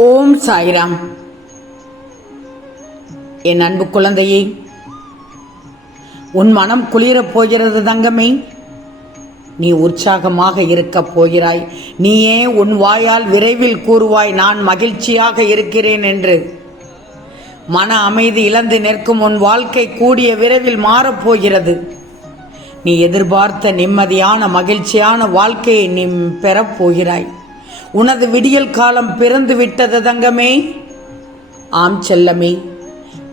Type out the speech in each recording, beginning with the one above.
ஓம் சாய்ராம். என் அன்பு குழந்தையே, உன் மனம் குளிரப் போகிறது தங்கமே. நீ உற்சாகமாக இருக்கப் போகிறாய். நீயே உன் வாயால் விரைவில் கூறுவாய், நான் மகிழ்ச்சியாக இருக்கிறேன் என்று. மன அமைதி இழந்து நிற்கும் உன் வாழ்க்கை கூடிய விரைவில் மாறப்போகிறது. நீ எதிர்பார்த்த நிம்மதியான மகிழ்ச்சியான வாழ்க்கையை நீ பெறப்போகிறாய். உனது விடியல் காலம் பிறந்து விட்டது தங்கமே. ஆம் செல்லமே,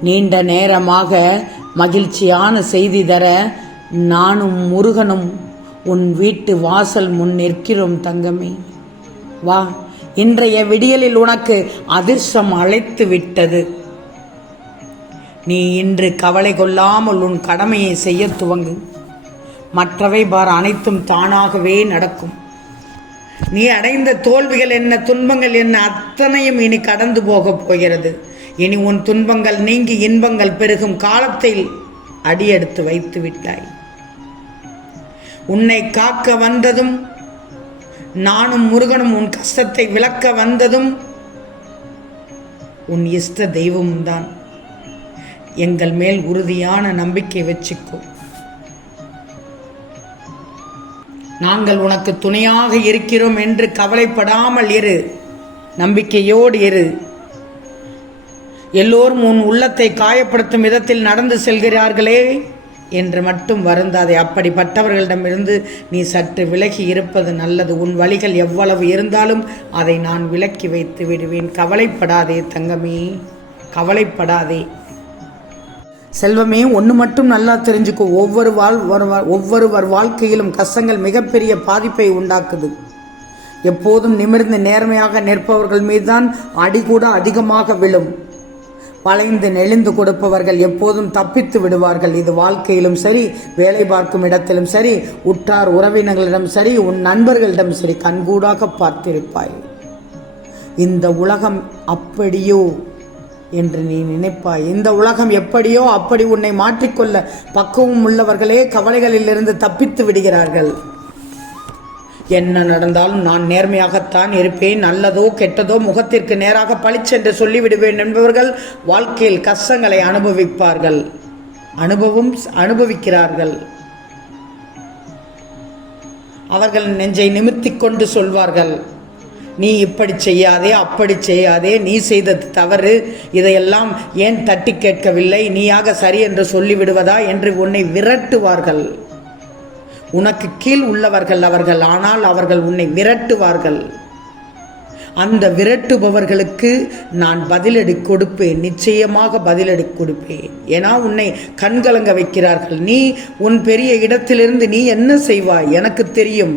நீண்ட நேரமாக மகிழ்ச்சியான செய்தி தர நானும் முருகனும் உன் வீட்டு வாசல் முன் நிற்கிறோம் தங்கமே. வா, இன்றைய விடியலில் உனக்கு அதிர்ஷ்டம் அழைத்து விட்டது. நீ இன்று கவலை கொள்ளாமல் உன் கடமையை செய்ய துவங்கு. மற்றவை பார், அனைத்தும் தானாகவே நடக்கும். நீ அடைந்த தோல்விகள் என்ன, துன்பங்கள் என்ன, அத்தனையும் இனி கடந்து போகப் போகிறது. இனி உன் துன்பங்கள் நீங்கி இன்பங்கள் பெருகும் காலத்தில் அடியெடுத்து வைத்து விட்டாய். உன்னை காக்க வந்ததும் நானும் முருகனும் உன் கஷ்டத்தை விளக்க வந்ததும் உன் இஷ்ட தெய்வமும் தான். எங்கள் மேல் உறுதியான நம்பிக்கை வச்சுக்கோ. நாங்கள் உனக்கு துணையாக இருக்கிறோம் என்று கவலைப்படாமல் இரு, நம்பிக்கையோடு இரு. எல்லோரும் உன் உள்ளத்தை காயப்படுத்தும் விதத்தில் நடந்து செல்கிறார்களே என்று மட்டும் வருந்தாதே. அப்படிப்பட்டவர்களிடமிருந்து நீ சற்று விலகி இருப்பது நல்லது. உன் வழிகள் எவ்வளவு இருந்தாலும் அதை நான் விலக்கி வைத்து விடுவேன். கவலைப்படாதே தங்கமே, கவலைப்படாதே. செல்வமே, ஒன்று மட்டும் நல்லா தெரிஞ்சுக்கோ. ஒவ்வொருவர் வாழ்க்கையிலும் கஷ்டங்கள் மிகப்பெரிய பாதிப்பை உண்டாக்குது. எப்போதும் நிமிர்ந்து நேர்மையாக நிற்பவர்கள் மீதுதான் அடி கூட அதிகமாக விழும். வளைந்து நெளிந்து கொடுப்பவர்கள் எப்போதும் தப்பித்து விடுவார்கள். இது வாழ்க்கையிலும் சரி, வேலை பார்க்கும் இடத்திலும் சரி, உற்றார் உறவினர்களிடம் சரி, உன் நண்பர்களிடம் சரி, கண்கூடாக பார்த்திருப்பாய். இந்த உலகம் அப்படியோ என்று நீ நினைப்பாய். இந்த உலகம் எப்படியோ அப்படி உன்னை மாற்றிக்கொள்ள பக்குவம் உள்ளவர்களே கவலைகளிலிருந்து தப்பித்து விடுகிறார்கள். என்ன நடந்தாலும் நான் நேர்மையாகத்தான் இருப்பேன், நல்லதோ கெட்டதோ முகத்திற்கு நேராக பளிச்சென்று சொல்லிவிடுவேன் என்பவர்கள் வாழ்க்கையில் கஷ்டங்களை அனுபவிக்கிறார்கள். அவர்கள் நெஞ்சை நிமிர்த்தி கொண்டு சொல்வார்கள், நீ இப்படி செய்யாதே, அப்படி செய்யாதே, நீ செய்தது தவறு, இதையெல்லாம் ஏன் தட்டி கேட்கவில்லை, நீயாக சரி என்று சொல்லிவிடுவதா என்று உன்னை விரட்டுவார்கள். உனக்கு கீழ் உள்ளவர்கள் அவர்கள், ஆனால் அவர்கள் உன்னை விரட்டுவார்கள். அந்த விரட்டுபவர்களுக்கு நான் பதிலடி கொடுப்பேன், நிச்சயமாக பதிலடி கொடுப்பேன். ஏன்னா உன்னை கண்கலங்க வைக்கிறார்கள். நீ உன் பெரிய இடத்திலிருந்து நீ என்ன செய்வாய் எனக்கு தெரியும்.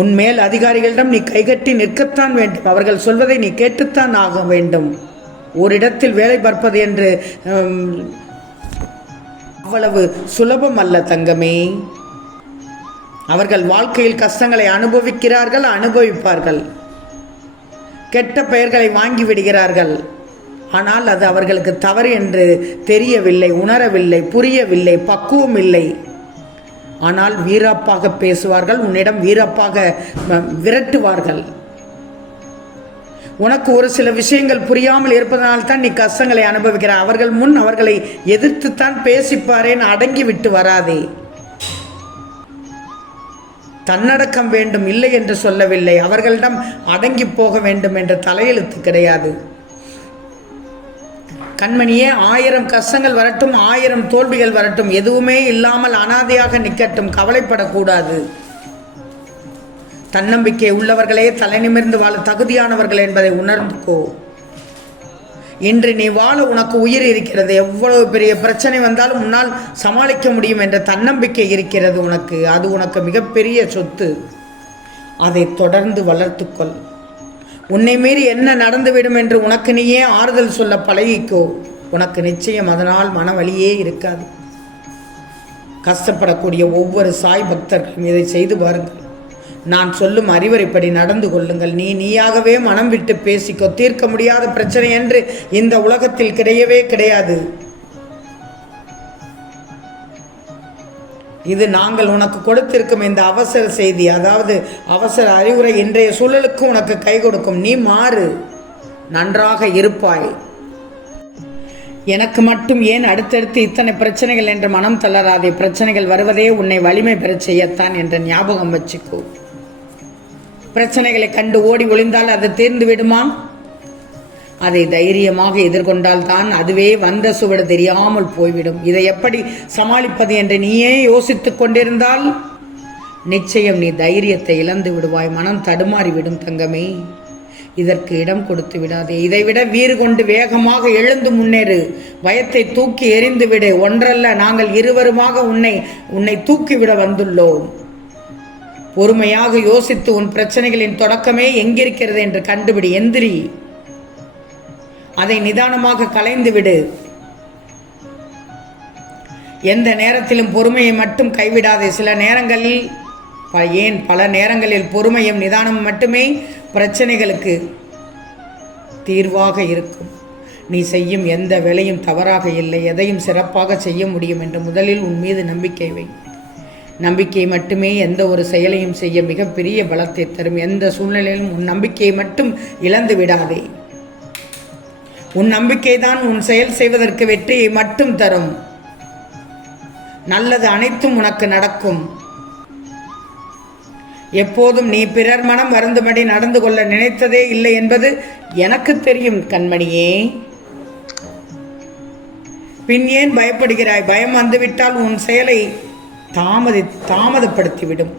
உன்மேல் அதிகாரிகளிடம் நீ கைகட்டி நிற்கத்தான் வேண்டும். அவர்கள் சொல்வதை நீ கேட்டுத்தான் ஆக வேண்டும். ஓரிடத்தில் வேலை பார்ப்பது என்று அவ்வளவு சுலபம் அல்ல தங்கமே. அவர்கள் வாழ்க்கையில் கஷ்டங்களை அனுபவிப்பார்கள். கெட்ட பெயர்களை வாங்கி விடுகிறார்கள். ஆனால் அது அவர்களுக்கு தவறு என்று தெரியவில்லை, உணரவில்லை, புரியவில்லை, பக்குவம் இல்லை. ஆனால் வீரப்பாக பேசுவார்கள், உன்னிடம் வீரப்பாக விரட்டுவார்கள். உனக்கு ஒரு சில விஷயங்கள் புரியாமல் இருப்பதனால்தான் நீ கஷ்டங்களை அனுபவிக்கிறாய். அவர்கள் முன் அவர்களை எதிர்த்துத்தான் பேசிப்பாரேன், அடங்கி விட்டு வராதே. தன்னடக்கம் வேண்டும், இல்லை என்று சொல்லவில்லை. அவர்களிடம் அடங்கி போக வேண்டும் என்ற தலையெழுத்து கிடையாது. கண்மணியே, 1000 கஷ்டங்கள் வரட்டும், 1000 தோல்விகள் வரட்டும், எதுவுமே இல்லாமல் அனாதையாக நிற்கட்டும், கவலைப்படக்கூடாது. தன்னம்பிக்கை உள்ளவர்களே தலை நிமிர்ந்து வாழ தகுதியானவர்கள் என்பதை உணர்ந்துக்கோ. இன்று நீ வாழ உனக்கு உயிர் இருக்கிறது. எவ்வளவு பெரிய பிரச்சனை வந்தாலும் உன்னால் சமாளிக்க முடியும் என்ற தன்னம்பிக்கை இருக்கிறது உனக்கு. அது உனக்கு மிகப்பெரிய சொத்து. அதை தொடர்ந்து வளர்த்துக்கொள். உன்னை மீறி என்ன நடந்துவிடும் என்று உனக்கு நீயே ஆறுதல் சொல்ல பழகிக்கோ. உனக்கு நிச்சயம் அதனால் மனவலியே இருக்காது. கஷ்டப்படக்கூடிய ஒவ்வொரு சாய் பக்தர்களும் இதை செய்து பாருங்கள். நான் சொல்லும் அறிவுரைப்படி நடந்து கொள்ளுங்கள். நீயாகவே மனம் விட்டு பேசிக்கோ. தீர்க்க முடியாத பிரச்சனை என்று இந்த உலகத்தில் கிடையவே கிடையாது. இது நாங்கள் உனக்கு கொடுத்திருக்கும் இந்த அவசர செய்தி, அதாவது அவசர அறிவுரை இன்றைய சூழலுக்கு உனக்கு கை கொடுக்கும். நீ மாறு, நன்றாக இருப்பாய். எனக்கு மட்டும் ஏன் அடுத்தடுத்து இத்தனை பிரச்சனைகள் என்று மனம் தளராதே. பிரச்சனைகள் வருவதே உன்னை வலிமை பெறச் செய்யத்தான் என்ற ஞாபகம் வச்சுக்கோ. பிரச்சனைகளை கண்டு ஓடி ஒளிந்தால் அது தீர்ந்து விடுமா? அதை தைரியமாக எதிர்கொண்டால் தான் அதுவே வந்த சுவடு தெரியாமல் போய்விடும். இதை எப்படி சமாளிப்பது என்று நீயே யோசித்துக் கொண்டிருந்தால் நிச்சயம் நீ தைரியத்தை இழந்து விடுவாய். மனம் தடுமாறிவிடும் தங்கமே. இதற்கு இடம் கொடுத்து விடாதே. இதைவிட வீறு கொண்டு வேகமாக எழுந்து முன்னேறு. பயத்தை தூக்கி எறிந்து விடு. ஒன்றல்ல, நாங்கள் இருவருமாக உன்னை தூக்கிவிட வந்துள்ளோம். பொறுமையாக யோசித்து உன் பிரச்சனைகளின் தொடக்கமே எங்கிருக்கிறது என்று கண்டுபிடி. எந்திரி, அதை நிதானமாக கலைந்து விடு. எந்த நேரத்திலும் பொறுமையை மட்டும் கைவிடாதே. பல நேரங்களில் பொறுமையும் நிதானம் மட்டுமே பிரச்சனைகளுக்கு தீர்வாக இருக்கும். நீ செய்யும் எந்த வேலையும் தவறாக இல்லை, எதையும் சிறப்பாக செய்ய முடியும் என்று முதலில் உன் மீது நம்பிக்கை வை. நம்பிக்கை மட்டுமே எந்த ஒரு செயலையும் செய்ய மிகப்பெரிய பலத்தை தரும். எந்த சூழ்நிலையிலும் உன் நம்பிக்கையை மட்டும் இழந்து விடாதே. உன் நம்பிக்கை தான் உன் செயல் செய்வதற்கு வெற்றியை மட்டும் தரும். நல்லது அனைத்தும் உனக்கு நடக்கும். எப்போதும் நீ பிறர் மனம் வருந்தும்படி நடந்து கொள்ள நினைத்ததே இல்லை என்பது எனக்கு தெரியும் கண்மணியே. பின் ஏன் பயப்படுகிறாய்? பயம் வந்துவிட்டால் உன் செயலை தாமதப்படுத்திவிடும்.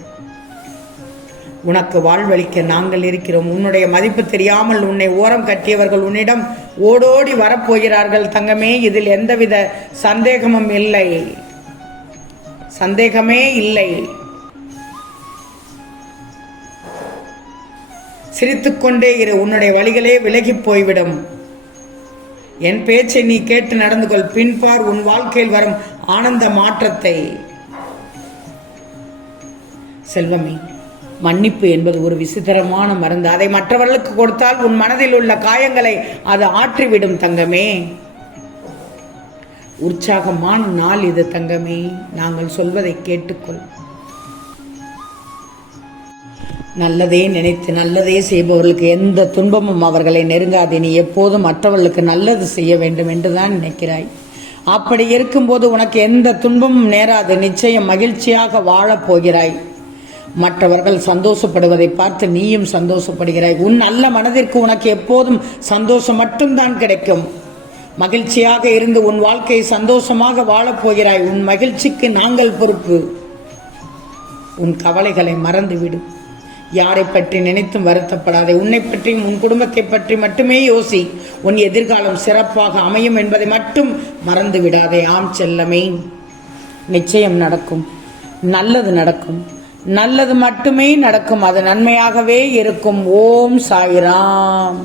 உனக்கு வாழ்வளிக்க நாங்கள் இருக்கிறோம். உன்னுடைய மதிப்பு தெரியாமல் உன்னை ஓரம் கட்டியவர்கள் உன்னிடம் ஓடோடி வரப்போகிறார்கள் தங்கமே. இதில் எந்தவித சந்தேகமே இல்லை. சிரித்துக்கொண்டே இரு. உன்னுடைய வழிகளே விலகி போய்விடும். என் பேச்சை நீ கேட்டு நடந்து கொள். பின்பார் உன் வாழ்க்கையில் வரும் ஆனந்த மாற்றத்தை. செல்வமே, மன்னிப்பு என்பது ஒரு விசித்திரமான மருந்து. அதை மற்றவர்களுக்கு கொடுத்தால் உன் மனதில் உள்ள காயங்களை அது ஆற்றிவிடும் தங்கமே. உற்சாகமான நாள் இது தங்கமே. நாங்கள் சொல்வதை கேட்டுக்கொள். நல்லதே நினைத்து நல்லதே செய்பவர்களுக்கு எந்த துன்பமும் அவர்களை நெருங்காது. நீ எப்போதும் மற்றவர்களுக்கு நல்லது செய்ய வேண்டும் என்றுதான் நினைக்கிறாய். அப்படி இருக்கும்போது உனக்கு எந்த துன்பமும் நேராது. நிச்சயம் மகிழ்ச்சியாக வாழப் போகிறாய். மற்றவர்கள் சந்தோஷப்படுவதை பார்த்து நீயும் சந்தோஷப்படுகிறாய். உன் நல்ல மனதிற்கு உனக்கு எப்போதும் சந்தோஷம் மட்டும்தான் கிடைக்கும். மகிழ்ச்சியாக இருந்து உன் வாழ்க்கையை சந்தோஷமாக வாழப்போகிறாய். உன் மகிழ்ச்சிக்கு நாங்கள் பொறுப்பு. உன் கவலைகளை மறந்துவிடு. யாரை பற்றி நினைத்தும் வருத்தப்படாதே. உன்னை பற்றியும் உன் குடும்பத்தை பற்றி மட்டுமே யோசி. உன் எதிர்காலம் சிறப்பாக அமையும் என்பதை மட்டும் மறந்து விடாதே. ஆம் செல்லமே, நிச்சயம் நடக்கும். நல்லது நடக்கும். நல்லது மட்டுமே நடக்கும். அது நன்மையாகவே இருக்கும். ஓம் சாய்ராம்.